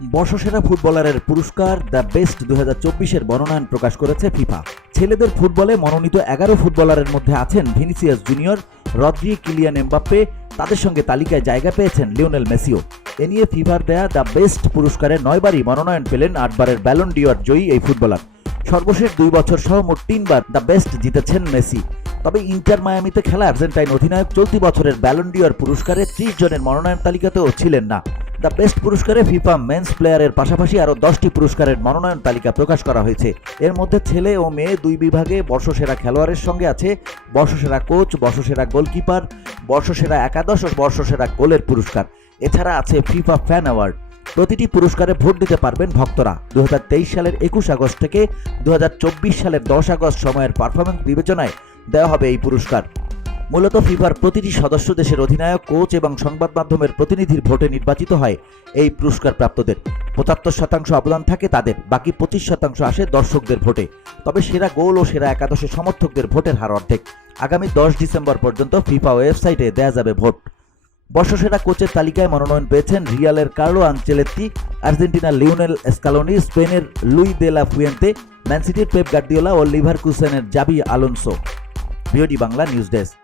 বর্ষসেরা ফুটবলারের পুরস্কার the best 2024-এর মনোনয়ন প্রকাশ করেছে ফিফা। ছেলেদের ফুটবলে মনোনীত 11 ফুটবলারের মধ্যে আছেন Vinicius junior, Rodri, Kylian Mbappe. তাদের সঙ্গে তালিকায় জায়গা পেয়েছেন লিওনেল মেসিও। এ নিয়ে ফিফার দেয়া দ্য বেস্ট পুরস্কারে 9 বারই মনোনয়ন পেলেন 8 বারের ব্যালন ডিওর জয়ী এই ফুটবলার। সর্বশেষ 2 বছর সহ মোট 3 বার দ্য বেস্ট জিতেছেন মেসি। তবে ইন্টার মায়ামিতে খেলা আর্জেন্টাইন অধিনায়ক চলতি বছরের ব্যালন ডিওর পুরস্কারে 30 জনের মনোনয়ন তালিকাতেও ছিলেন না। দ্য বেস্ট পুরস্কারে ফিফা মেন্স প্লেয়ারের পাশাপাশি আরও 10টি পুরস্কারের মনোনয়ন তালিকা প্রকাশ করা হয়েছে। এর মধ্যে ছেলে ও মেয়ে 2 বিভাগে বর্ষসেরা খেলোয়াড়ের সঙ্গে আছে বর্ষসেরা কোচ, বর্ষসেরা গোলকিপার, বর্ষসেরা একাদশ ও বর্ষসেরা গোলের পুরস্কার। এছাড়া আছে ফিফা ফ্যান অ্যাওয়ার্ড। প্রতিটি পুরস্কারে ভোট দিতে পারবেন ভক্তরা। 2023 সালের 21 আগস্ট থেকে 2024 সালের 10 আগস্ট সময়ের পারফরমেন্স বিবেচনায় দেওয়া হবে এই পুরস্কার। মূলত ফিফার প্রতিটি সদস্য দেশের অধিনায়ক, কোচ এবং সংবাদ মাধ্যমের প্রতিনিধির ভোটে নির্বাচিত হয় এই পুরস্কার প্রাপ্তদের। 75% অবদান থাকে তাদের, বাকি 25% আসে দর্শকদের ভোটে। তবে সেরা গোল ও সেরা একাদশের সমর্থকদের ভোটের হার অর্ধেক। আগামী 10 ডিসেম্বর পর্যন্ত ফিফা ওয়েবসাইটে দেয়া যাবে ভোট। বর্ষসেরা কোচের তালিকায় মনোনয়ন পেয়েছেন রিয়ালের কার্লো আনচেলত্তি, আর্জেন্টিনার লিওনেল স্কালোনি, স্পেনের Luis de la Fuente, Man সিটির পেপ গার্দিওলা ও লিভারকুসেনের Xabi Alonso. VOD Bangla news desk.